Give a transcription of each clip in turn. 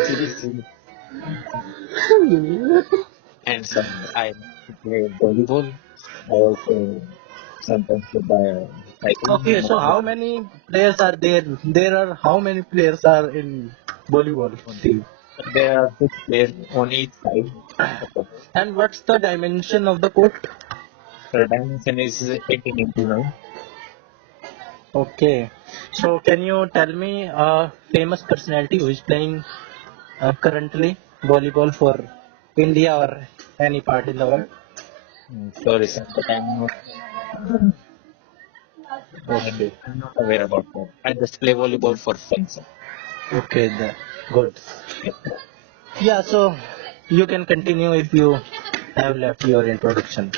Seriously. And some I play volleyball. I also sometimes go by cycling. Okay, so how many players are there? There are how many players are in volleyball team? There are 6 players on each side. And what's the dimension of the court? The dimension is 18 into 9. Okay, so can you tell me a famous personality who is playing currently volleyball for India or any part in the world? Sorry, sir, but Okay, I'm not aware about that. I just play volleyball for fun, sir. okay, good. Yeah, so you can continue if you have left your introduction.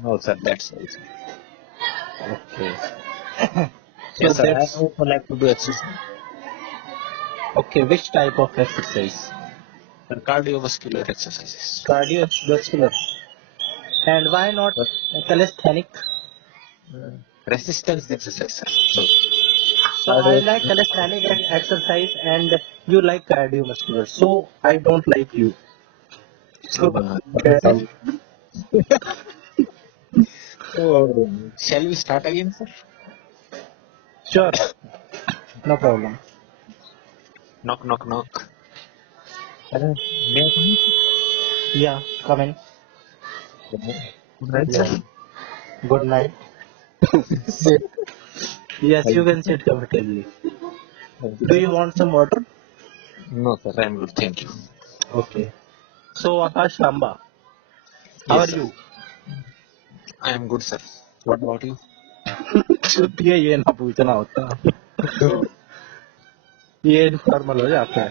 No, sir, that's all. Sir. Okay. So Yes, sir. I that's also like to do exercise. okay. Which type of exercise? Sir, cardiovascular exercises. Cardiovascular. And why not But, calisthenic? resistance exercise, sir. So, So I like calisthenic exercise and you like cardiovascular. So I don't like you. So get it? so, so, shall we start again, sir? Sure, no problem. Knock, knock, knock. May I come in? Yeah, come in. Good night, Yeah. sir. Good night. Sit. Yes, you can sit comfortably. Thank you, Do sir. you want some water? No, sir. I'm good. Thank you. Okay. So Akash Lamba, how Yes, are sir. you? I am good, sir. What about you? छुट्टी है ये ना पूछना होता ये informal हो जाता है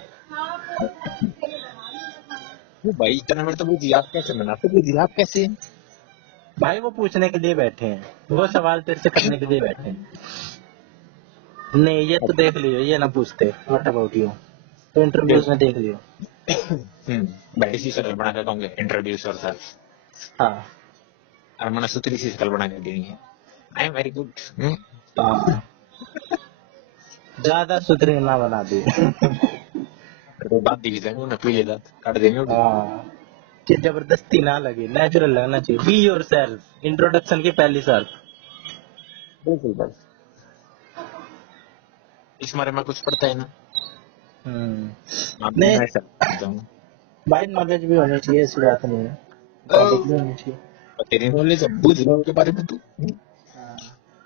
वो भाई इतना मेरे तो बुझी आप कैसे बनाते बुझी आप कैसे भाई वो पूछने के लिए बैठे हैं वो सवाल तेरे से करने के लिए बैठे हैं नहीं ये तो देख लियो ये ना पूछते व्हाट अबाउट यू तो इंटरव्यूज में देख लियो भाई इसी शक्ल बना के कहूंगे इंट्रोड्यूस और सर हाँ और मैंने सुतरी सी शक्ल बना के देनी है आई एम वेरी गुड हाँ ज्यादा सुथरी ना बना दी तो बात दी जाएंगे उन्हें पीले दांत काट देंगे उठे हाँ कि जबरदस्ती ना लगे नेचुरल लगना चाहिए बी योर सेल्फ इंट्रोडक्शन की पहली शर्त बिल्कुल भाई इस बारे में कुछ पड़ता है ना आप नहीं मैं सर जाऊंगा भाई नॉलेज भी होनी चाहिए ऐसी बात नहीं है नॉलेज भी होनी चाहिए तेरी नॉलेज बुझ लो के बारे में तू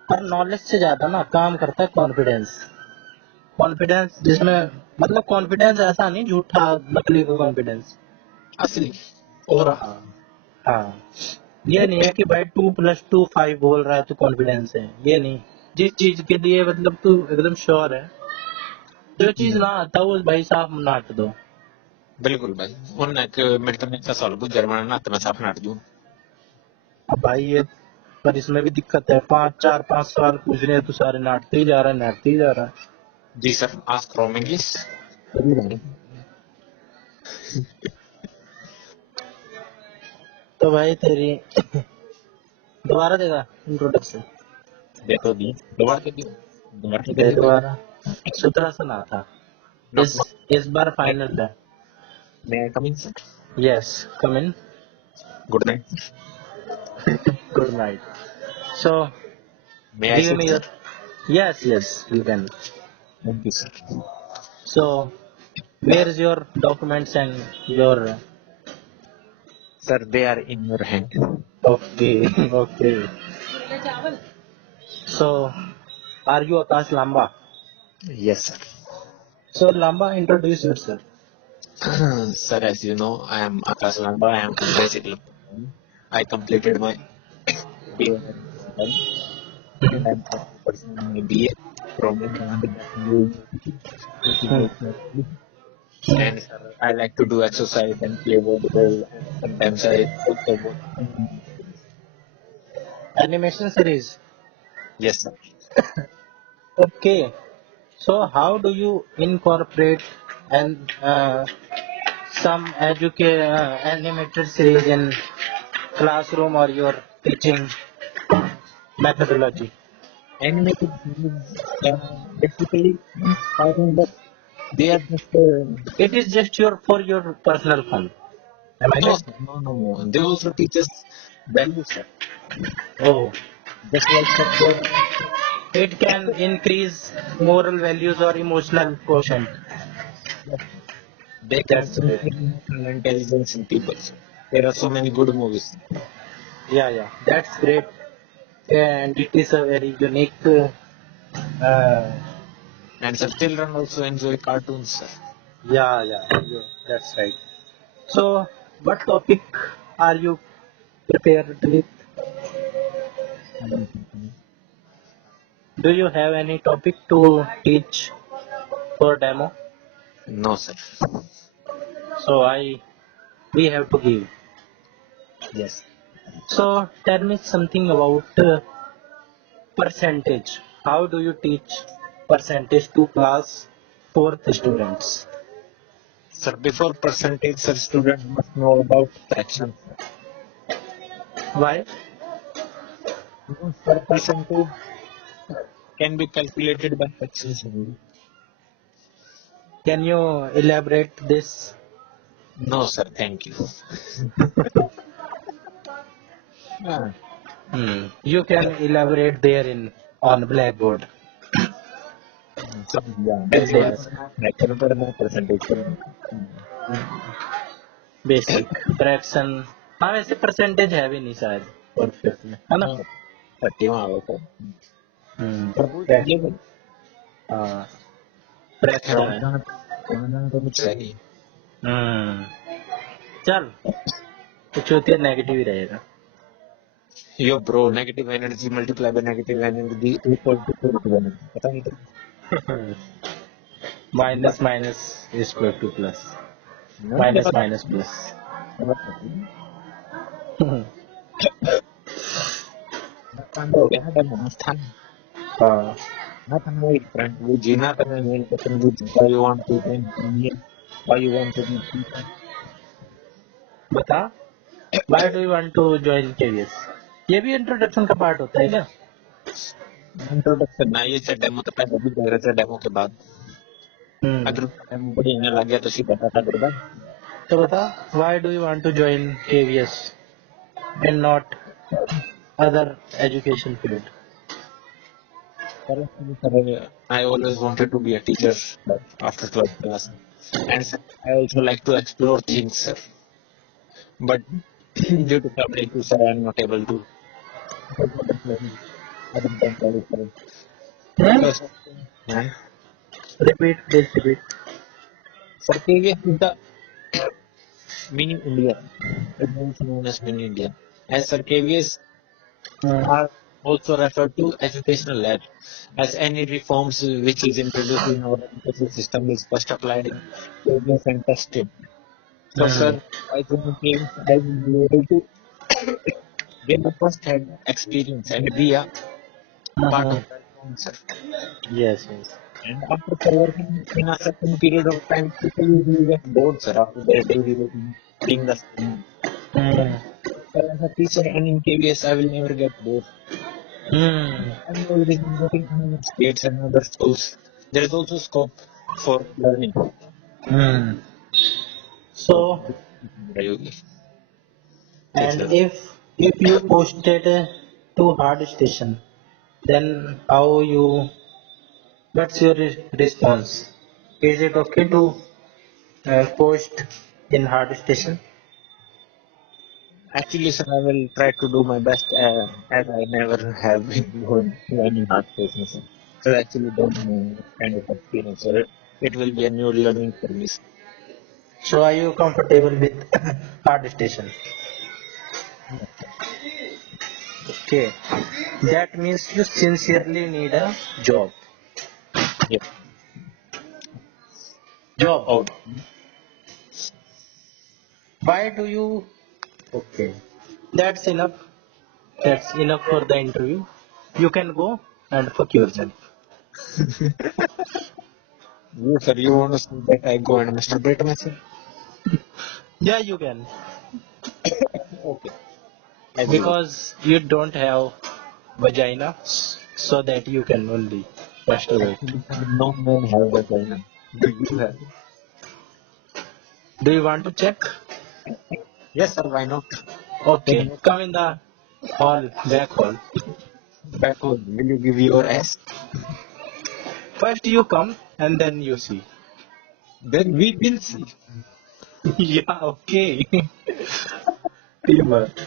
पर नॉलेज से ज्यादा ना काम करता है कॉन्फिडेंस कॉन्फिडेंस जिसमें मतलब कॉन्फिडेंस ऐसा नहीं झूठा नकली का कॉन्फिडेंस असली और हाँ ये नहीं है कि भाई 2+2 5 बोल रहा है तो कॉन्फिडेंस है ये नहीं जिस चीज के लिए मतलब तू एकदम श्योर है जो चीज ना आता वो भाई साफ नाट दो बिल्कुल भाई उन्हें मेरे तो नहीं सवाल बुझ जर्मन ना तो मैं साफ नाट दूं अब भाई ये पर इसमें भी दिक्कत है 4 5 सवाल पूछ रहे हैं तो सारे नाटते ही जा रहा है नाटते ही जा रहा है जी सर आस्क फ्रॉम इंग्लिश तो भाई तेरी दोबारा देगा इंट्रोडक्शन देखो दी दोबारा के दियो दोबारा के दे दियो दोबारा सुथरा सुना था इस इस बार फाइनल है मैं I come in sir yes come in good night good night so मैं I give me your yes you can thank you sir so where is your documents and your sir they are in your hand okay okay so are you Akash Lamba yes sir so Lamba introduce yourself sir as you know I am Akash Lamba I am from basically I completed my BA and I'm pursuing my BA from and sir, I like to do exercise and play volleyball and sometimes I also watch animation series yes sir okay so how do you incorporate and some animated series in classroom or your teaching methodology animated series basically I think that They are just It is just for your personal fun. Am I no, right? sir, no. They also teach us values, sir. Oh, Just like sir, it can increase moral values or emotional quotient. they can That's great. increase emotional intelligence in people. Sir. There are so many good movies. Yeah, that's great. And it is a very unique. And sir, children also enjoy cartoons, sir. Yeah, that's right. So, what topic are you prepared with? Do you have any topic to teach for demo? No, sir. So we have to give. Yes. So tell me something about percentage. How do you teach percentage to class fourth students? Sir, before percentage, sir, student must know about fractions. Sir. Why? Because sir, percentage can be calculated by fractions only. Can you elaborate this? No, sir, thank you. Ah, You can elaborate there in on blackboard. so, yeah, Yes, basic yes. fraction पर no percentage पर. Basic fraction. हाँ वैसे percentage है भी नहीं शायद और fifth में है ना. No, 30 में आवे sir. पर वो फ्रैक्शन. ये बोल, हाँ फ्रैक्शन है. वहाँ तो कुछ है नहीं. चल कुछ होती है नेगेटिव ही रहेगा. Yo bro, negative energy multiplied by negative energy equal to positive energy. पता नहीं तो. Minus minus is equal two plus. मुझे माइनस पता माइनस प्लस. हो गया डेमो था. हाँ Not my friend. वो जीना करने में लेकिन वो why you want to be why you want to be बता. Why do you want to join KVS? ये भी इंट्रोडक्शन का पार्ट होता है क्या? इंट्रोडक्शन ना ये से डेमो तो पहले भी दे रहे थे डेमो के बाद अगर डेमो पढ़ने लग गया तो सीधा पता पड़ता. तो बता. Why do you want to join KVS and not other education field? I always wanted to be a teacher after 12th class and I also like to explore things sir. But due to family issues I am not able to. Because, yeah. Repeat, please repeat. Sir, KVS is the mini India. It is known as mini India. As Sir KVS are also referred to educational lab as any reforms which is introduced in our education system is first applied in KVS and tested. So, sir, I think I will be able to get the first hand experience and be a part of that sir. Yes. And after working in a certain period of time, people usually get bored, sir, after their daily routine, being the same. Sir, as a teacher and in KVS, I will never get bored. I'm always getting another states and other schools. There is also scope for learning. So, Yogi. and if you posted to hard station, then how you? What's your response? Is it okay to post in hard station? Actually, sir, I will try to do my best as I never have been going to any hard business. So I actually don't know what kind of experience. So it will be a new learning for me. So, are you comfortable with hard station? Okay, that means you sincerely need a job. Yeah. Job. Oh, Why do you? Okay, that's enough. That's enough for the interview. You can go and fuck yourself. you, sir, you want to see that I go and masturbate myself? Yeah, you can. Okay. I will. Because you don't have vagina, so that you can only masturbate. No man has that right now. Do you want to check? Yes, sir. Why not? Okay, come in the hall, back hall. Back home. Will you give your S? First you come and then you see. Then we will see. Yeah, okay. Teamwork.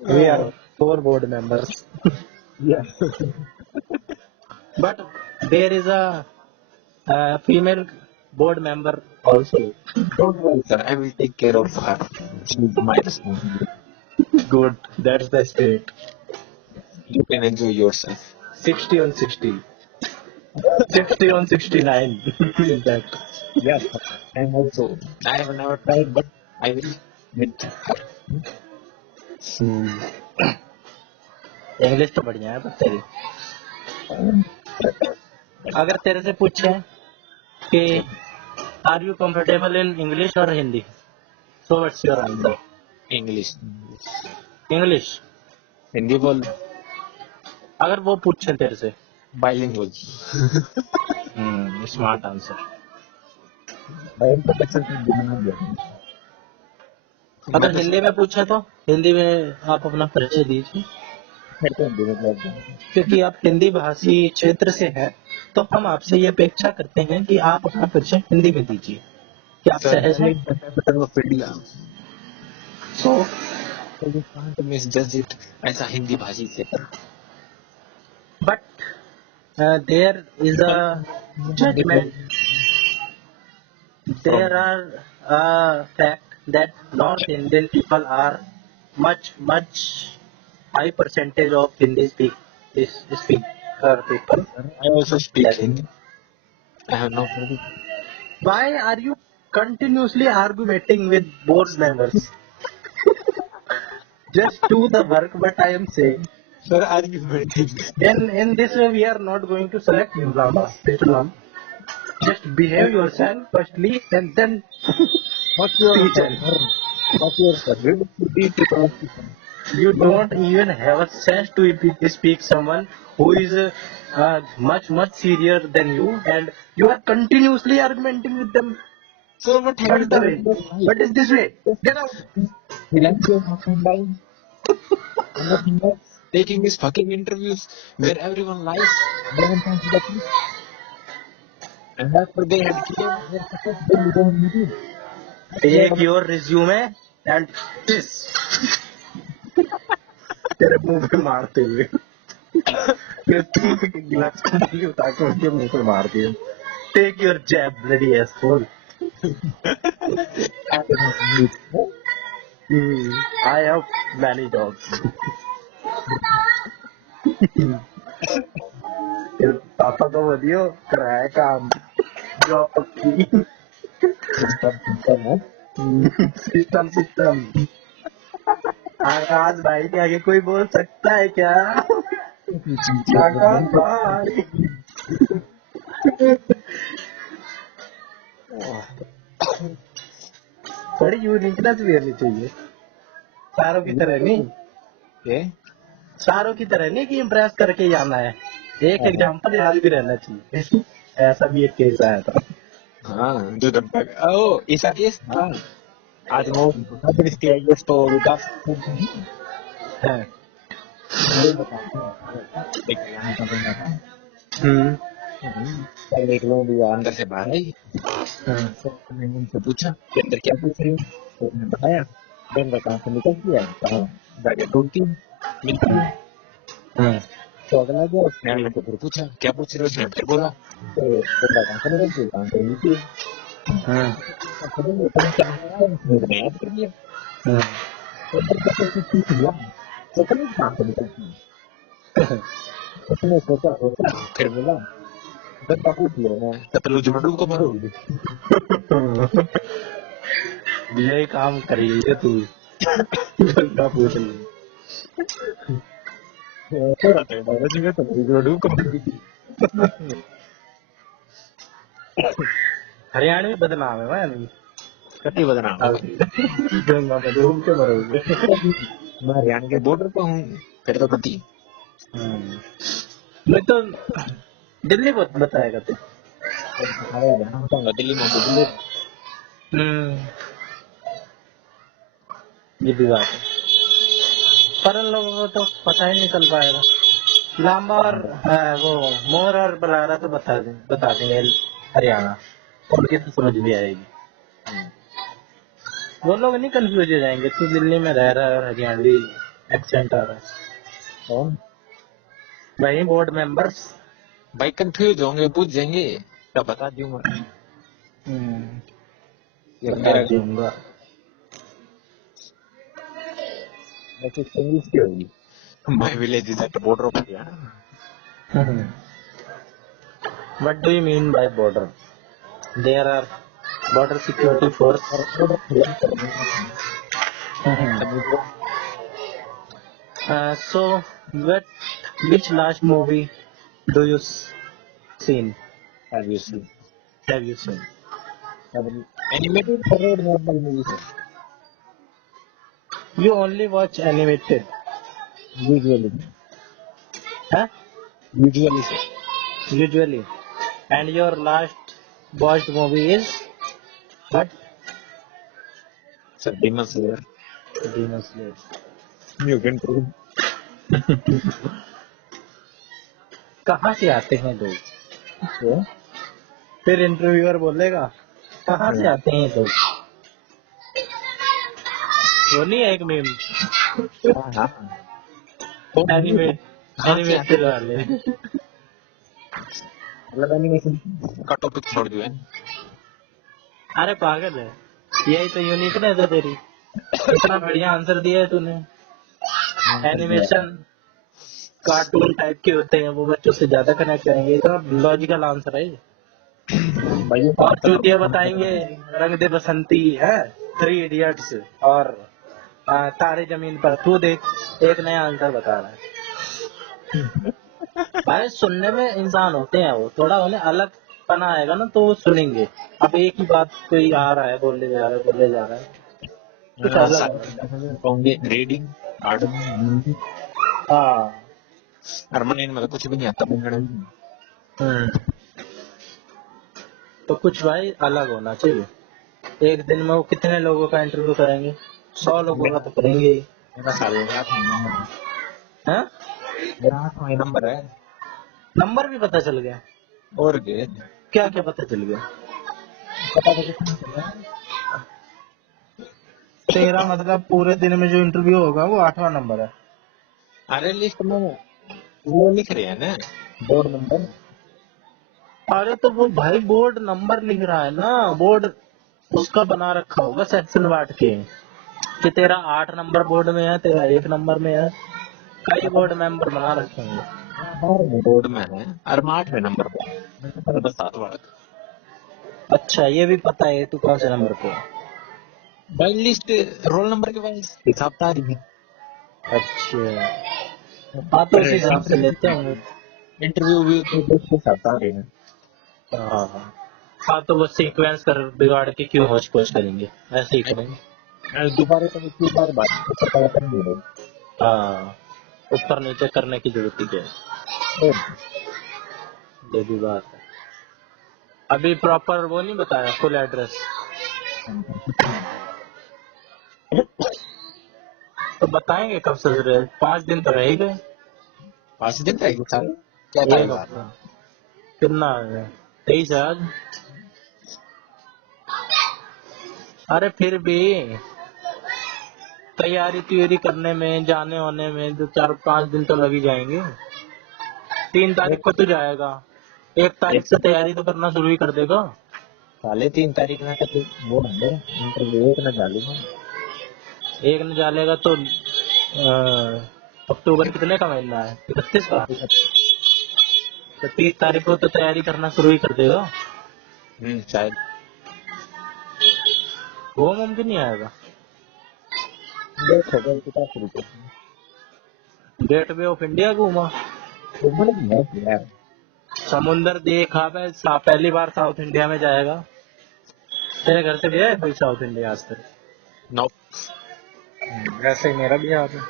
We are 4 board members. Yeah. But there is a female board member also. Don't worry, sir. I will take care of her. She's my responsibility. Good. That's the spirit. You can enjoy yourself. 60 on 60. 60 on 69. Is that? Yes, sir. And also, I have never tried, but I will with her. English तो बढ़िया है पर तेरी अगर तेरे से पूछे कि are you comfortable in English और Hindi so what's your answer English. English Hindi बोल. अगर वो पूछे तेरे से Bilingual. Smart answer My introduction to German. अगर हिंदी में पूछे तो हिंदी में आप अपना परिचय दीजिए क्योंकि आप हिंदी भाषी क्षेत्र से हैं तो हम आपसे ये अपेक्षा करते हैं कि आप अपना परिचय हिंदी में दीजिए कि आप सहज हैं सो You can't misjudge it ऐसा हिंदी भाषी से. but there is a judgment. There are a fact that North Indian people are much high percentage of Hindi speaker people. I also speak Hindi. I have no problem. Why are you continuously arguing with board members? Just do the work, but I am saying. Sir, argumenting. In this way, we are not going to select you, Lama. Just behave yourself firstly, and then What's your speak. What's your sir? You don't even have a sense to speak someone who is much senior than you, and you are continuously arguing with them. So what have you What the done? way? What is this way? Get out! Relax your fucking mind. Nothing else. Taking these fucking interviews where everyone lies. No one comes to the truth. And after they had cleared their success, then you don't need it. Take your resume and this. तेरे मुंह पे मारते हुए गिलास पानी उठा के उनके मुंह पे मार दिए. Take your jab, bloody asshole. I have many dogs. पापा को बोलियो कराया काम जॉब की सिस्टम आकाश भाई के आगे कोई बोल सकता है क्या आकाश भाई थोड़ी यूनिकनेस भी होनी चाहिए सारों की तरह नहीं सारों की तरह नहीं कि इम्प्रेस करके जाना है एक एग्जाम्पल याद भी रहना चाहिए ऐसा भी एक केस आया था हाँ जो ओ ऐसा केस हाँ आज वो केस तो विकास है पहले एक लोग अंदर से बाहर आई मैंने उनसे पूछा कि अंदर क्या पूछ रही हो तो उसने बताया बंदा कहाँ से निकल गया कहा जाके ढूंढती मिलती है तो अगला गया उसने अगले को फिर पूछा क्या पूछ रहे हो उसने फिर बोला तो बंदा कहाँ से निकल गया कहाँ से मिलती है याद कर लिया तो पूछ लिया तो कहाँ से निकलती है उसने सोचा फिर बोला बंदा पूछ लिया तब लोग जुमड़ू को मारोगे यही काम करिए तू बंदा पूछ लिया हरियाणवी बदनाम है मैं कति बदनाम गंगा में डूब के मरोगे मैं हरियाणा के बॉर्डर पे हूँ फिर तो कति मैं तो दिल्ली बताया करते जाना चाहूंगा दिल्ली में तो दिल्ली। ये भी बात है, पर उन लोगों को तो पता ही नहीं चल पाएगा। लांबा और वो मोर और बलारा तो बता देंगे हरियाणा, उनकी तो समझ भी आएगी। वो लोग नहीं कंफ्यूज हो जाएंगे, तू दिल्ली में रह रहा है और हरियाणवी एक्सेंट आ रहा है। कौन वही बोर्ड मेंबर्स। भाई कंफ्यूज होंगे, पूछ जाएंगे, क्या बता दूंगा। ये बता मेरा दूंगा। वैसे इंग्लिश की होगी। My village is at border of Haryana. What do you mean by border? There are border security force. So, which last movie do you seen? Have you seen? Have you seen? Animated or normal movies? You only watch animated, Usually. huh? Usually, sir. Usually. And your last watched movie is what? Sir, Demon Slayer. Demon Slayer. Mutant True. कहाँ से आते हैं लोग? So, फिर interviewer बोलेगा कहाँ से आते हैं लोग? वो नहीं है एक मीम हाँ एनिमेटेड वाले। मतलब एनिमेशन का टॉपिक छोड़ दिया है। अरे पागल है, यही तो यूनिकनेस है तेरी। इतना बढ़िया आंसर दिया है तूने। एनिमेशन कार्टून टाइप के होते हैं, वो बच्चों से ज्यादा कनेक्ट करेंगे। इतना लॉजिकल आंसर है ये। भाई और चूतिया बताएंगे रंग दे बसंती है, 3 इडियट्स और तारे जमीन पर। तू देख एक नया आंसर बता रहा है। भाई सुनने में इंसान होते हैं, वो थोड़ा उन्हें अलग पना आएगा ना तो वो सुनेंगे। अब एक ही बात कोई आ रहा है, बोले जा रहा है, कुछ अलग है। कहूंगे रीडिंग गार्डनिंग। हाँ। हारमोनियम में तो कुछ भी नहीं आता हम्म। तो कुछ भाई अलग होना चाहिए। एक दिन में वो कितने लोगों का इंटरव्यू करेंगे? 100 लोगों का तो करेंगे ही। मेरा साल नंबर हाँ? मेरा 8वां नंबर है। नंबर भी पता चल गया? और क्या क्या पता चल गया? पता तो कुछ नहीं चला। तेरा मतलब पूरे दिन में जो इंटरव्यू होगा वो 8वां नंबर है? अरे लिस्ट में वो लिख रहे हैं ना, बोर्ड नंबर। अरे तो वो भाई बोर्ड नंबर लिख रहा है ना, बोर्ड उसका बना रखा होगा सेक्शन बांट के कि तेरा 8 नंबर बोर्ड में है, तेरा 1 नंबर में है। कई बोर्ड मेंबर बना रखे हैं। बोर्ड में है और 8वें नंबर पर बस 7 वाला। अच्छा ये भी पता है तू कौन से नंबर पे है? भाई लिस्ट रोल नंबर के वाइज हिसाब तारीख है। अच्छा हाँ, तो उस हिसाब से लेते होंगे। इंटरव्यू भी तो हिसाब तारीख है। हाँ तो वो सीक्वेंस कर बिगाड़ के क्यों होश पोश करेंगे, ऐसे ही करेंगे। दोबारा तो एक बार बात पता करेंगे। हाँ ऊपर नीचे करने की जरूरत ही क्या है, ये भी बात है। अभी प्रॉपर वो नहीं बताया फुल एड्रेस, तो बताएंगे कब से? 5 दिन तो रह ही गए। 5 दिन रहेगी साल क्या ये तारीख आ रहा है? कितना है? 23 है आज। अरे फिर भी तैयारी करने में, जाने होने में तो 4-5 दिन तो लग ही जाएंगे। 3 तारीख को तो जाएगा, 1 तारीख से तैयारी तो करना शुरू ही कर देगा। साले 3 तारीख में तो वो है इंटरव्यू एक ना डालूंगा। एक न डालेगा तो अक्टूबर कितने का महीना है? 31 का। तो 30 तारीख को तो तैयारी करना शुरू ही कर देगा। शायद वो मुमकिन नहीं आएगा। देखो गलती का शुरू कर गेट वे ऑफ इंडिया घूमा, समुंदर देखा। मैं पहली बार साउथ इंडिया में जाएगा। तेरे घर से गया है कोई साउथ इंडिया आज तक? नो। वैसे ही मेरा भी याद है,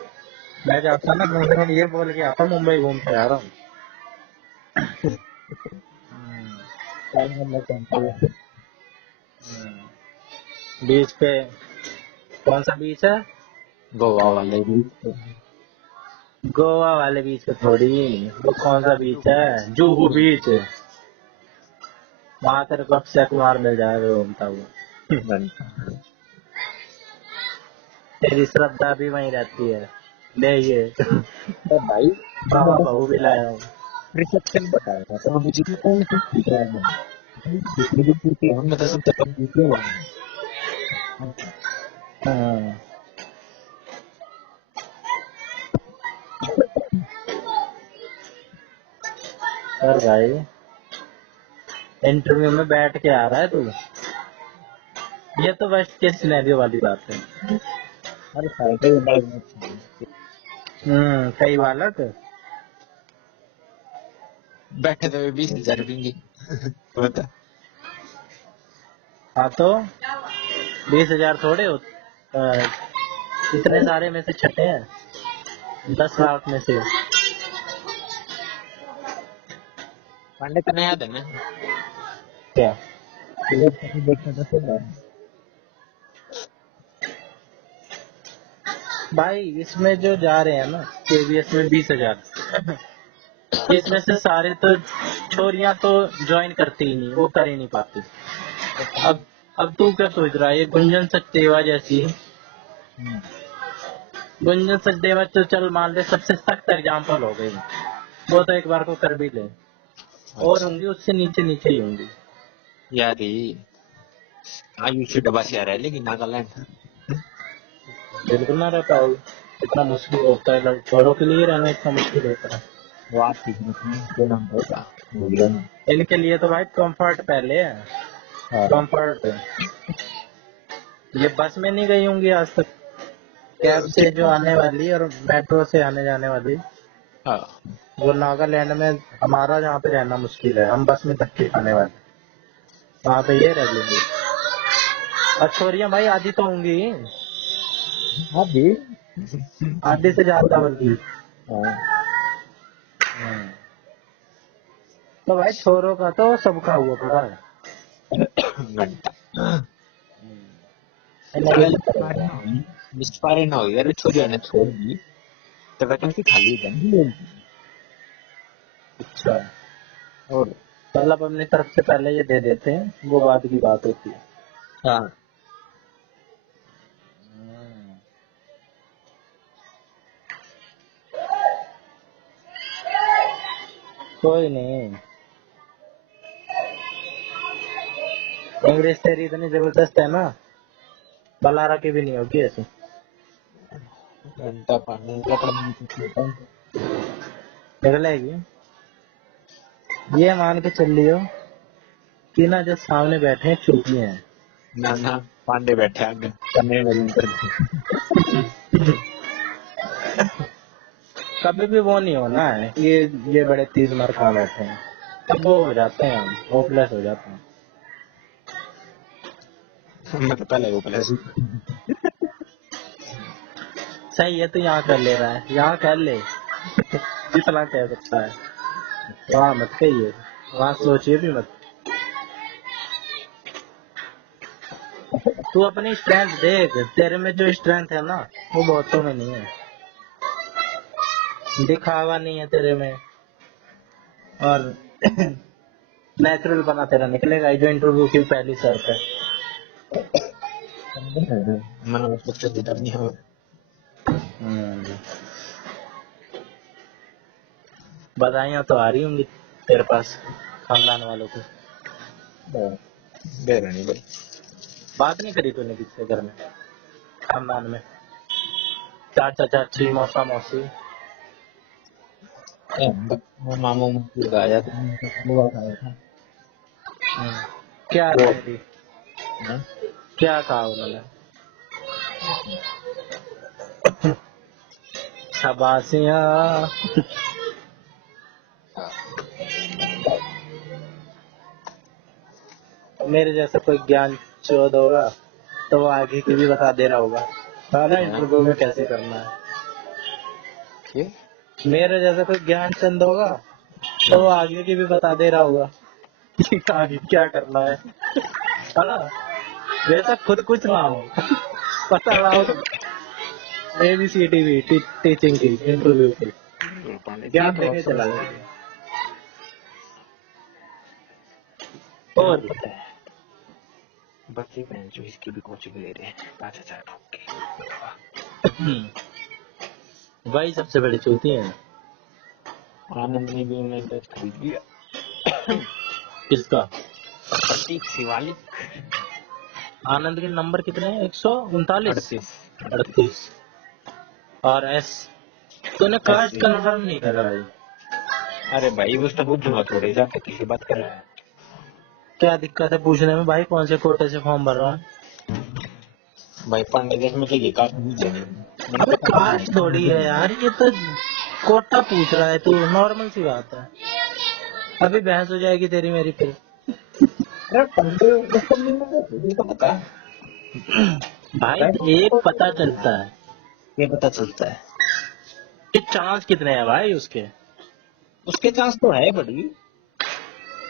मैं जाता ना घूमने में ये बोल के आता मुंबई घूम के आ रहा हूँ। टाइम करना चाहते हैं। बीच पे कौन सा बीच है? गोवा वाले भी। गोवा वाले बीच पे थोड़ी, वो कौन सा बीच है? जुहू बीच। वहां तेरे को अक्षय कुमार मिल जाएगा घूमता हुआ। तेरी श्रद्धा भी वहीं रहती है। ले ये तो भाई बाबा बहू भी लाया हूँ। रिसेप्शन बताया था तो मुझे भी कौन सी सीट है दूसरी भी सीट है हम मतलब सब तक दूसरे वाले हाँ। और भाई इंटरव्यू में बैठ के आ रहा है तू? ये तो वर्स्ट केस सिनेरियो वाली बात है। अरे साइकिल में सही बालक। बैठे तो 20,000 देंगे बता। हाँ तो 20,000 थोड़े हो, इतने सारे में से छठे हैं 10 लाख में से। पांडे का याद है ना क्या देखा था सब भाई, इसमें जो जा रहे हैं ना केवीएस में 20,000, इसमें से सारे तो छोरियां तो ज्वाइन करती ही नहीं, वो कर ही नहीं पाती। अब तू क्या सोच रहा है? ये गुंजन सचदेवा जैसी, गुंजन सचदेवा तो चल मान ले सबसे सख्त एग्जाम्पल हो गई, वो तो एक बार को कर भी ले, और होंगी उससे नीचे नीचे ही होंगी। यार ये आयुषी डब्बा से आ रहा है लेकिन नागालैंड बिल्कुल ना रह पाओगे, इतना मुश्किल होता है, लड़कों के लिए रहना इतना मुश्किल होता है। वो आप सीखने नाम होगा बोलिए ना। इनके लिए तो भाई कंफर्ट पहले है, हाँ कंफर्ट। ये बस में नहीं गई होंगी आज तक, कैब से जो आने वाली और मेट्रो से आने जाने वाली, हाँ वो नागालैंड में हमारा जहाँ पे रहना मुश्किल है, हम बस में धक्के खाने वाले, वहाँ पे ये रह लेंगे। और छोरियां भाई आधी तो होंगी, अभी आधी से ज्यादा बल्कि। हाँ तो भाई छोरों का तो सबका हुआ पड़ा है। मिस्पारे ना हो यार छोरी ने छोड़ दी तो वैकेंसी खाली है जानी। अच्छा, और चल अब अपनी तरफ से पहले ये दे देते हैं, वो बाद की बात होती है। हाँ कोई नहीं, इंग्लिश तेरी इतनी जबरदस्त है ना, बलारा की भी नहीं होगी ऐसी। घंटा पानी का निकलेगी। ये मान के चल लियो कि ना जो सामने बैठे हैं चुपी हैं। ना ना पांडे बैठे आगे करने वाली कभी भी वो नहीं होना है कि ये बड़े तीज मर खा बैठे हैं, तब वो हो जाते हैं, हम होपलेस हो जाते हैं। मैं तो पहले वो पहले सही है, तो यहाँ कर ले रहा है, यहाँ कर ले जितना कह सकता है, वहाँ मत कहिए, वहाँ सोचिए भी मत। तू अपनी स्ट्रेंथ देख, तेरे में जो स्ट्रेंथ है ना वो बहुतों में नहीं है, दिखावा नहीं है तेरे में, और नेचुरल बना तेरा निकलेगा, जो इंटरव्यू की पहली शर्त है। मैंने उसको देता नहीं हो बधाइयाँ तो आ रही होंगी तेरे पास खानदान वालों को। दे रहे नहीं भाई बात नहीं करी तूने किससे घर में, खानदान में, चाचा चाची मौसा मौसी? वो मामू लगाया तो वो खाया था क्या वो राय दी? क्या कहा उन्होंने? शाबाशियाँ। मेरे जैसा कोई ज्ञान चोद होगा तो वो आगे की भी बता दे रहा होगा, सारा इंटरव्यू में कैसे करना है। मेरे जैसा कोई ज्ञान चंद होगा तो वो आगे की भी बता दे रहा होगा। कि आगे क्या करना है। वैसा खुद कुछ ना हो, पता ना हो ABCD टीचिंग की इंटरव्यू की ज्ञान देके चला जाए। और पता है बच्चे बहन जो इसकी भी कोचिंग ले रहे हैं 5,000 ठोक के। भाई सबसे बड़ी चूती है। आनंद ने भी ऑनलाइन बैच खरीद लिया। किसका? प्रतीक शिवालिक। आनंद के नंबर कितने हैं? 139 38। 38 और एस। तूने कास्ट कंफर्म नहीं करा भाई। अरे भाई उसने बुझूंगा थोड़े जाके किसी बात कर रहा है। क्या दिक्कत है पूछने में भाई? कौन से कोटे से फॉर्म भर रहा है? भाई पढ़ने देश में चाहिए कास्ट बुझे। अबे कास्ट थोड़ी है यार, ये तो कोटा पूछ रहा है तू, नॉर्मल सी बात है। अभी बहस हो जाएगी तेरी मेरी फिर। अरे पंडे तो पता है। भाई एक पता चलता है ये पता चलता है कि चांस कितने हैं भाई उसके। उसके चांस तो है बड़ी।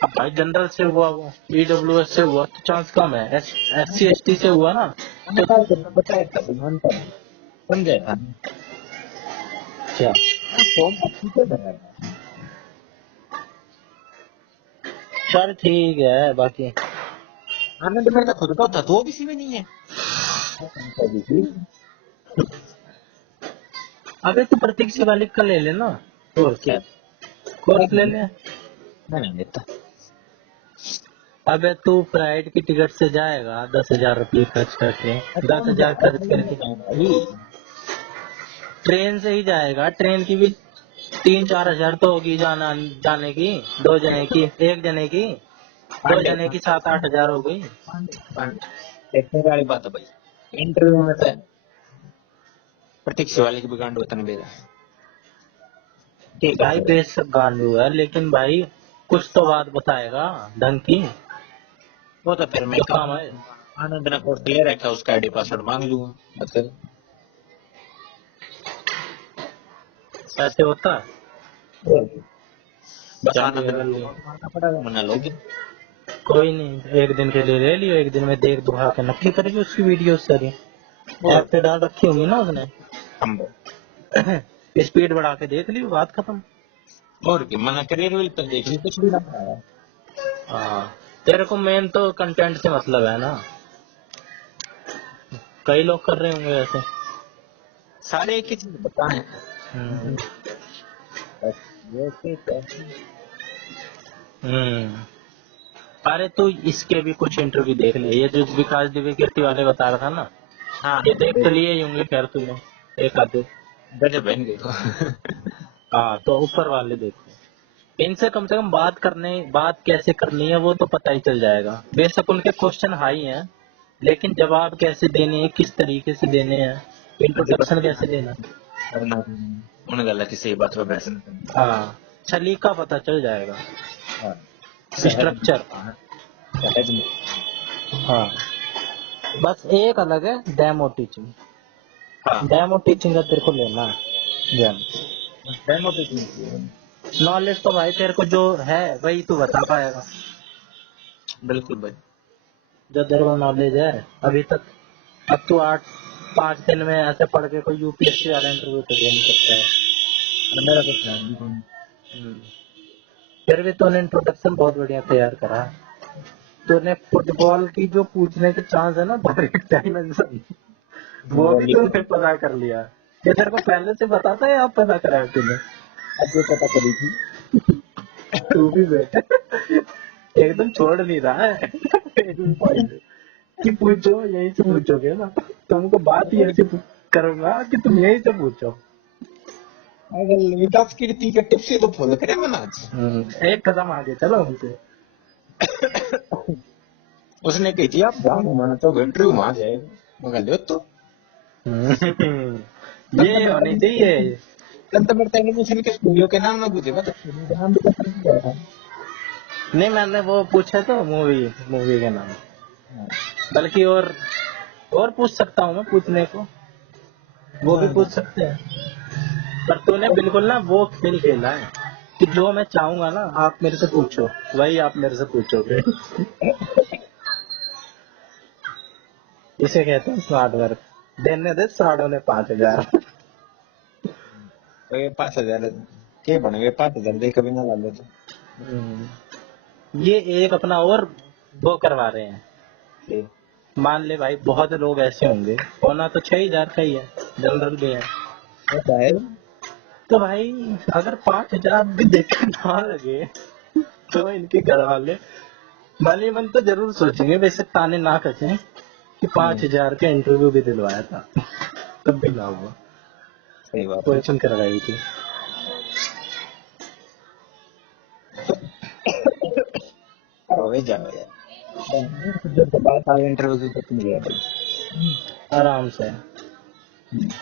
अब भाई जनरल से हुआ, वो EWS से हुआ तो चांस कम है। SC ST से हुआ ना तो बता है समझे। क्या? फॉर्म अच्छी से भरा है। चल ठीक है। बाकी आनंद मेरा खुद का था तो वो किसी में नहीं है। अबे तू प्रतीक शिवालिक का ले लेना। और क्या? कोर्स ले ले। मैं नहीं देता। अबे तू फ्लाइट की टिकट से जाएगा 10,000 रुपये खर्च करके, 10,000 खर्च करके ट्रेन से ही जाएगा। ट्रेन की भी 3-4 हजार तो होगी जाने की, 2 जने की, 1 जने की, 2 जने की 7-8 हजार हो गई। देखने वाली बात है भाई। इंटरव्यू में तो प्रतीक शिवालिक भी गांड वतन बेरा है। ठीक भाई बेशक गांडू है, लेकिन भाई कुछ तो बात बताएगा ढंग की। वो तो फिर मैं तो काम है। आनंद ने कोर्स ले रखा उसका आईडी पासवर्ड मांग लूंगा मतलब। ऐसे होता है। बस आनंद ने मांगना पड़ेगा मना लोगे। कोई नहीं, 1 दिन के लिए ले लियो। 1 दिन में देख दुखा के नक्की करेगी उसकी वीडियो सारी। ऐप पे डाल रखी होंगी ना उसने। हम स्पीड बढ़ा के देख ली, बात खत्म। और की मना करियर विल तो देख ली कुछ भी ना पाया। हाँ, तेरे को मेन तो कंटेंट से मतलब है ना। कई लोग कर रहे होंगे ऐसे। सारे एक ही चीज बताएं। हम्म। अरे तू इसके भी कुछ इंटरव्यू देख ले। ये जो विकास दिव्य कीर्ति वाले बता रहा था ना, हाँ ये देख तो लिए ही होंगे खैर तूने एक आधे। गजब बहन गई तो। हाँ तो ऊपर वाले देखो, इनसे कम से कम बात कैसे करनी है वो तो पता ही चल जाएगा। बेशक उनके क्वेश्चन हाई हैं, लेकिन जवाब कैसे देने हैं, किस तरीके से देने हैं, इंट्रोडक्शन कैसे देना है। उन गलत सही बात पर बहस नहीं करनी। हाँ, सलीका पता चल जाएगा, स्ट्रक्चर। सहज में। हाँ, बस एक अलग है डेमो टीचिंग। हाँ डेमो टीचिंग का तेरे को लेना है ज्ञान। डेमो टीचिंग नॉलेज तो भाई तेरे को जो है वही तू बता पाएगा। बिल्कुल भाई। जो तेरे को नॉलेज है अभी तक, अब तू 5 दिन में ऐसे पढ़ के कोई UPSC वाला इंटरव्यू तो दे नहीं सकता है। मेरा तो प्लान भी नहीं। फिर भी तूने इंट्रोडक्शन बहुत बढ़िया तैयार करा है। तूने फुटबॉल की जो पूछने के चांस है ना, डायरेक्ट डायमेंशन, वो भी तूने पता कर लिया। ये तेरे को पहले से बताता है, आप पता करा है तूने? अब जो पता करी थी तू भी बेटा एकदम छोड़ नहीं रहा है। कि पूछो यहीं से पूछोगे ना, तुमको बात ही ऐसी करूंगा कि तुम यहीं से पूछो। अगर विकास कीर्ति के टिप्स से तो फॉलो करे मना आज। एक कदम आगे चलो उनसे। उसने कही थी आप गाँव घुमाना तो इंटरव्यू वहां जाएगा मगर लो तो ये होनी चाहिए। तो मेरे एनिमेशन के स्टूडियो के नाम ना पूछे मैं तो नाम भी पता नहीं क्या था। नहीं, मैंने वो पूछा तो मूवी के नाम, बल्कि और पूछ सकता हूँ मैं पूछने को, वो भी पूछ सकते हैं। पर तूने बिल्कुल ना वो खेल खेला है कि जो मैं चाहूंगा ना आप मेरे से पूछो, वही आप मेरे से पूछोगे। इसे कहते हैं स्मार्ट वर्क। देने दे साड़ों ने 5,000। तो ये 5,000 के बने हुए 5,000 दे कभी ना लागे तो ये एक अपना और वो करवा रहे हैं। ये मान ले भाई बहुत लोग ऐसे होंगे, होना तो 6,000 का ही है, जनरल भी है। ऐसा है। तो भाई अगर 5,000 भी देखे ना लगे तो इनके घर वाले मन ही मन तो जरूर सोचेंगे, वैसे ताने ना कसें कि 5,000 का इंटरव्यू भी दिलवाया था तब भी ना हुआ, सही बात है। क्वेश्चन करवाई थी। हो जाओ यार, जब बात आ इंटरव्यू तक मिल गया भाई। आराम से।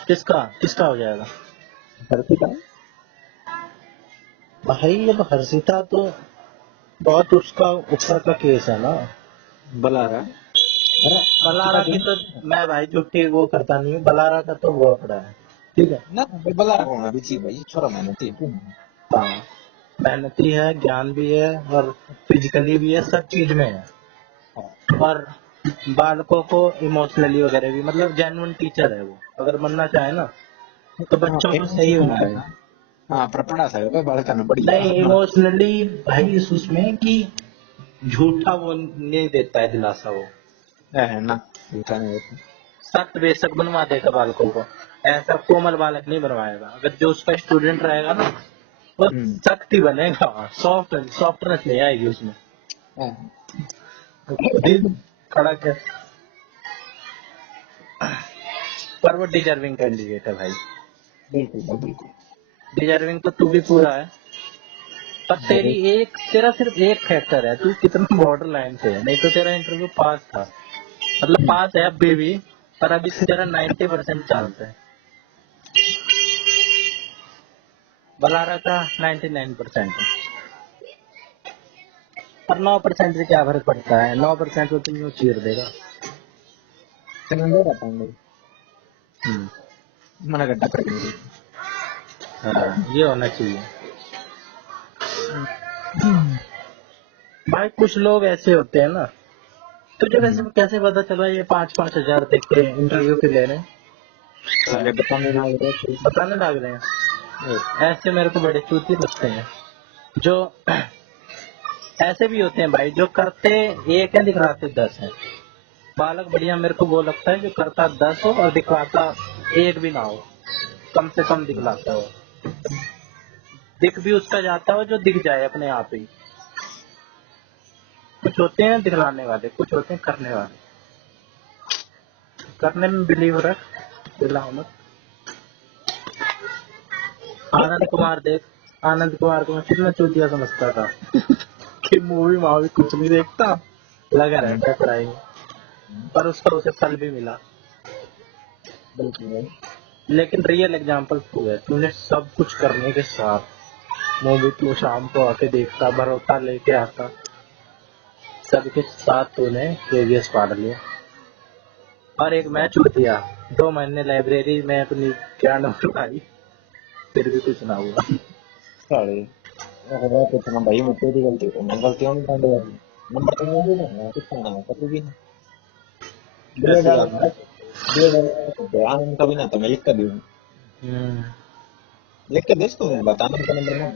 किसका किसका हो जाएगा भर्ती का भाई? अब हर्षिता तो बहुत उसका ऊपर का केस है ना। बलारा। अरे बलारा की तो मैं भाई छुट्टी वो करता नहीं हूँ, बलारा का तो वो पड़ा है। ठीक है। ना बलारा होना भी चाहिए भाई, छोरा मेहनती है। हाँ, मेहनती है, ज्ञान भी है और फिजिकली भी है, सब चीज में है। और बालकों को इमोशनली वगैरह भी, मतलब जेन्युइन टीचर है वो, अगर बनना चाहे ना तो बच्चों को सही बनाएगा। हाँ पर पढ़ा था बालका में बढ़िया। नहीं, इमोशनली भाई इस उसमें कि झूठा वो नहीं देता है दिलासा वो, है ना, झूठा नहीं होता। सख्त बेशक बनवा देगा बालकों को, ऐसा कोमल बालक नहीं बनवाएगा। अगर जो उसका स्टूडेंट रहेगा ना वो सख्त ही बनेगा, सॉफ्टनेस नहीं आएगी उसमें, दिल कड़क है। पर वो डिजर्विंग कैंडिडेट है भाई, बिल्कुल बिल्कुल। डिजर्विंग तो तू भी पूरा है। पर तेरा सिर्फ एक फैक्टर है, तू कितना बॉर्डर लाइन से है, नहीं तो तेरा इंटरव्यू पास था, मतलब पास है अभी भी, पर अभी तेरा 90% चांस है। बलारा का 99% है। पर 9% से क्या फर्क पड़ता है, 9% तो तुम चीर देगा। मना करता करेंगे। हाँ, ये होना चाहिए भाई। कुछ लोग ऐसे होते हैं ना, तुझे वैसे कैसे पता चला ये 5,000 देख के इंटरव्यू के ले रहे हैं? सारे बताने लग रहे बताने लग रहे हैं। ऐसे मेरे को बड़े चूती लगते हैं जो ऐसे भी होते हैं भाई, जो करते एक है दिखलाते 10 है। बालक बढ़िया मेरे को वो लगता है जो करता 10 हो और दिखलाता एक भी ना हो, कम से कम दिखलाता हो, दिख भी उसका जाता हो जो दिख जाए अपने आप ही। कुछ होते हैं दिखलाने वाले, कुछ होते हैं करने वाले। करने में बिलीव रख, दिलाओ मत। आनंद कुमार देख, आनंद कुमार को मैं कितना चूतिया समझता था कि मूवी मावी कुछ नहीं देखता, लगा रहता पढ़ाई में, पर उसका उसे फल भी मिला। लेकिन रियल एग्जाम्पल तू है, तूने सब कुछ करने के साथ मूवी तू शाम को आके देखता, भरोसा लेके आता, सबके साथ तूने केवीएस पढ़ लिया। और एक मैच दिया, 2 महीने लाइब्रेरी में अपनी क्या नंबर आई, फिर भी कुछ ना हुआ। सारे तो तुम भाई मैं तेरी गलती को मैं गलतियों में कांड वाली नंबर तो मुझे ना कुछ ना कभी भी ऐसी बात है। ध्यान कभी ना तो मैं लिख कर दूँ, लिख के दे तो बताना का नंबर ना।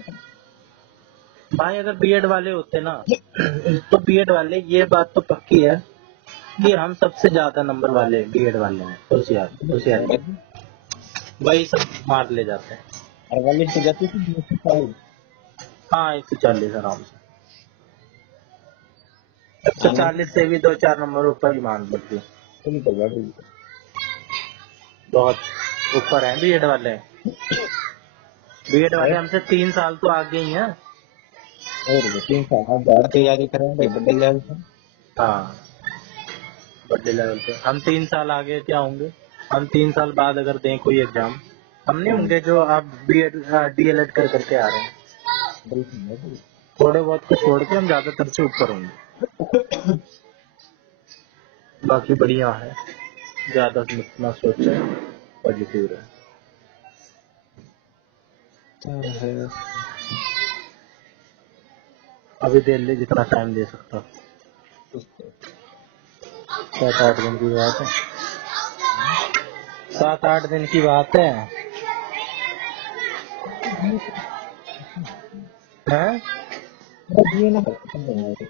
भाई अगर बीएड वाले होते ना तो बीएड वाले, ये बात तो पक्की है कि हम सबसे ज्यादा नंबर वाले बीएड वाले हैं, होशियार होशियार, वही सब मार ले जाते हैं। और वाली तो जाती थी हाँ 140 आराम से, 140 से भी 2-4 नंबर ऊपर ही मान सकती है। तुम तो बड़ी बहुत ऊपर है बीएड वाले, बीएड वाले हमसे 3 साल तो आगे ही हैं। और वो 3 साल बाद तैयारी करेंगे बड़े लेवल पे। हाँ बड़े लेवल पे हम 3 साल आगे क्या होंगे, हम 3 साल बाद अगर दें कोई एग्जाम, हम नहीं होंगे जो आप बीएड डीएलएड कर करके आ रहे हैं। थोड़े बहुत को छोड़ के हम ज्यादातर से ऊपर होंगे। बाकी बढ़िया है, ज्यादा ना सोचे, पॉजिटिव रहे। अभी दे ले जितना टाइम दे सकता। 7-8 दिन की बात है। 7-8 दिन की बात है। हैं? ये ना करते।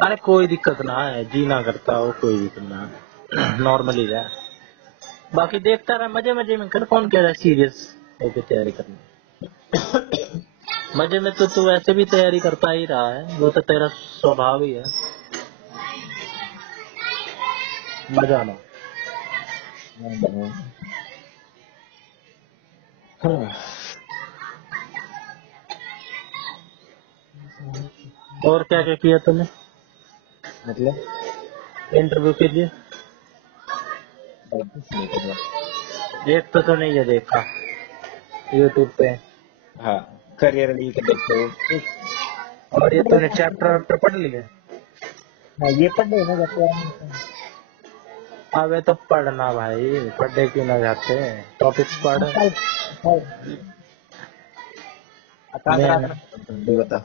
अरे कोई दिक्कत ना है, जी ना करता हो कोई दिक्कत ना है। नॉर्मली है। बाकी देखता रहा, मजे मजे में कर, कौन कह रहा है सीरियस होके तैयारी करनी। मजे में तो तू वैसे भी तैयारी करता ही रहा है, वो तो तेरा स्वभाव ही है। मजा ना। हाँ। और क्या क्या किया तुमने मतलब इंटरव्यू के लिए? एक तो तूने ये देखा यूट्यूब पे, हाँ, करियर लीग देखो। और ये तूने चैप्टर पढ़ लिए? हाँ, ये पढ़ लेना जाते हैं। अबे तो पढ़ना भाई, पढ़े क्यों ना जाते, टॉपिक्स पढ़। मैं बता।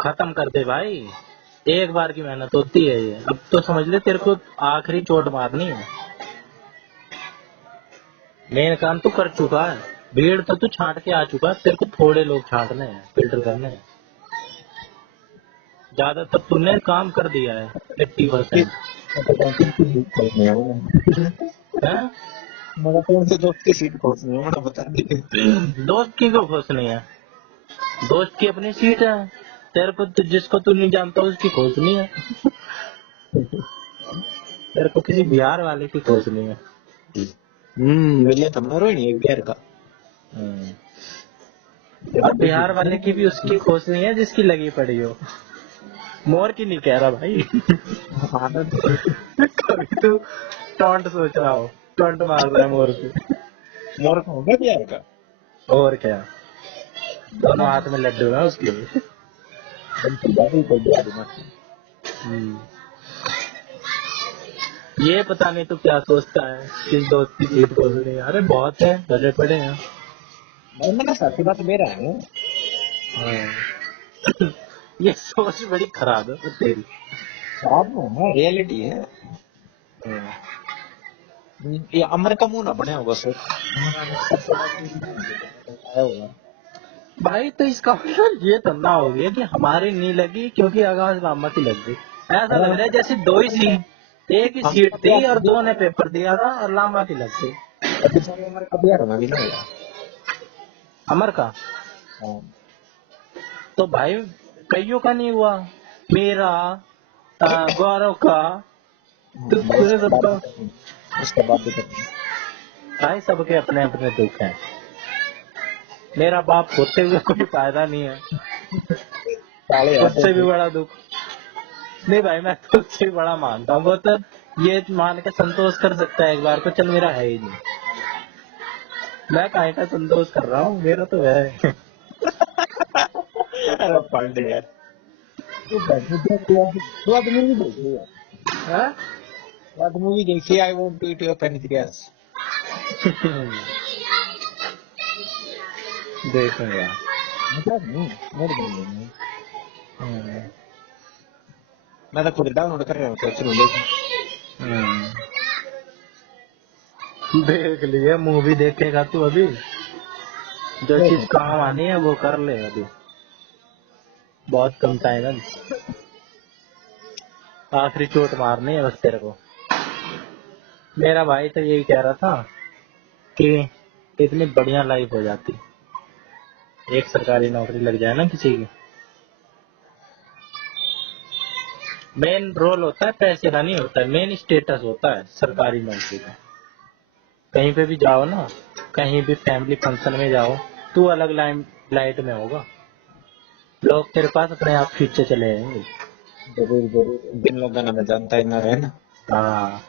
खत्म कर दे भाई, एक बार की मेहनत होती है ये। अब तो समझ ले तेरे को आखिरी चोट मारनी है। मेन काम तू कर चुका है, भीड़ तो तू छांट के आ चुका है, तेरे को थोड़े लोग छांटने हैं, फिल्टर करने हैं। ज्यादातर तूने काम कर दिया है 80%। मगर कौन से दोस्त की सीट खोजनी है मुझे बता दे। दोस्त की क्यों खोसनी है? दोस्त की अपनी सीट है, तेरे को जिसको तू नहीं जानता उसकी खोसनी है। तेरे को किसी बिहार वाले की खोसनी है। मिले तो मारो नहीं एक बिहार का। और बिहार वाले की भी उसकी खोसनी है जिसकी लगी पड़ी हो। मोर की नहीं कह रहा भाई। कभी तू टॉन्ट सोच रहा हो, टॉन्ट मार रहा है मोर को। मोर का होगा बिहार का। और क्या, दोनों हाथ में लड्डू है उसके। हम्म। ये पता नहीं तू क्या सोचता है, किस दोस्त की सीट खोजनी है। अरे बहुत है, भरे पड़े हैं। मैंने साथी बात मेरा है। हाँ। ये सोच बड़ी खराब है तेरी। खराब रियलिटी है। ये अमर का मुंह ना बने होगा सर। भाई तो इसका मतलब ये तो ना हो गया कि हमारी नहीं लगी क्योंकि आगाज लामा की लग गई। ऐसा लग रहा है जैसे दो ही सीट, एक ही सीट थी और दो ने पेपर दिया था और लामा की लग गई। अमर का बिहार में भी नहीं होगा। अमर का तो भाई कईयों का नहीं हुआ, मेरा, गौरव का, तो पूरे सबका। उसके बाद भी करते हैं। भाई सबके अपने अपने दुख हैं। मेरा बाप होते हुए कोई फायदा नहीं है, साले आते उससे भी थे। बड़ा दुख। नहीं भाई मैं तो उससे भी बड़ा मानता हूँ, वो तो ये मान के संतोष कर सकता है एक बार को, चल मेरा है ही नहीं। मैं काहे का संतोष कर रहा हूँ, मेरा तो है। अरे पांडे यार, तू आज मूवी देखी है? हाँ? आज मूवी देखी I want to eat your pancreas. देखूंगा। मतलब नहीं मेरे को नहीं देखनी। मैं तो खुद डाउनलोड कर रहा हूँ सोच रहा हूँ देखूं। देख लिए, मूवी देखेगा तू अभी? जो चीज काम आनी है वो कर ले अभी, बहुत कम टाइम है। आखिरी चोट मारनी है बस तेरे को। मेरा भाई तो यही कह रहा था कि इतनी बढ़िया लाइफ हो जाती, एक सरकारी नौकरी लग जाए ना किसी की। मेन रोल होता है, पैसे का नहीं होता है, मेन स्टेटस होता है सरकारी नौकरी का। कहीं पे भी जाओ ना, कहीं भी फैमिली फंक्शन में जाओ, तू अलग लाइट में होगा, लोग तेरे पास अपने आप खींचे चले जाएंगे। जरूर जरूर जिन लोगों ने मैं जानता ही ना रहे ना। हाँ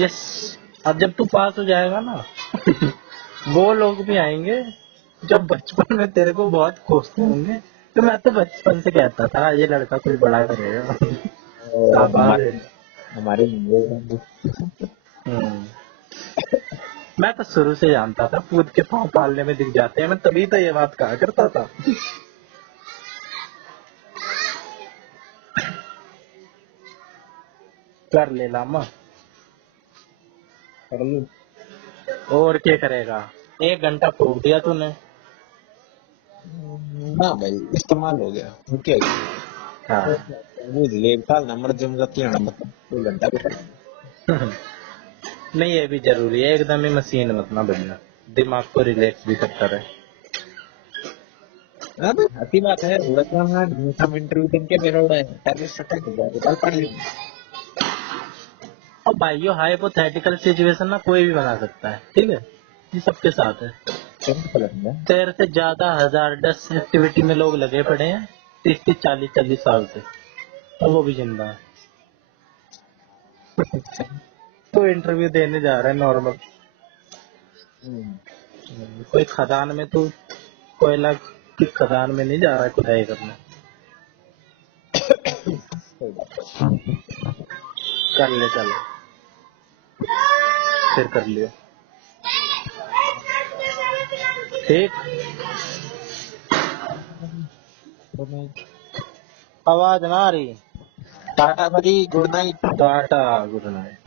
यस। अब जब तू पास हो जाएगा ना वो लोग भी आएंगे जब बचपन में तेरे को बहुत खोजते होंगे। तो मैं तो बचपन से कहता था ये लड़का कुछ बड़ा करेगा। और शाबाश। हमारे हम्म। मैं तो शुरू से जानता था, कूद के पाँव पालने में दिख जाते हैं, मैं तभी तो ये बात कहा करता था। कर ले लामा। कर लूं? और क्या करेगा, 1 घंटा फूक दिया तूने। ना भाई, इस्तेमाल हो गया, क्या हाँ। वो लेवताल नंबर जम जाती है ना, मतलब 2 घंटा भी कर। नहीं ये भी जरूरी है, एकदम ही मशीन मत ना बनना, दिमाग को रिलैक्स भी करता रहे। अब हंसी बात है, उड़ता हम इंटरव्यू दिन के मेरा उड़ा है 40 सेकंड कल पढ़ ली। और भाइयों हाइपोथेटिकल सिचुएशन ना कोई भी बना सकता है, ठीक है, ये सबके साथ है। सिंपल है। तेरे से ज्यादा 1010 एक्टिविटी में लोग लगे पड़े हैं 30-40 साल से, और वो भी जिंदा है। तो इंटरव्यू देने जा रहा है नॉर्मल, कोई खदान में तो, कोयला की खदान में नहीं जा रहा है खुदाई करने। कोई बात कर ले चल, फिर कर लियो, ठीक। नहीं। आवाज ना आ रही। टाटा भाई, good night. Tata, good night.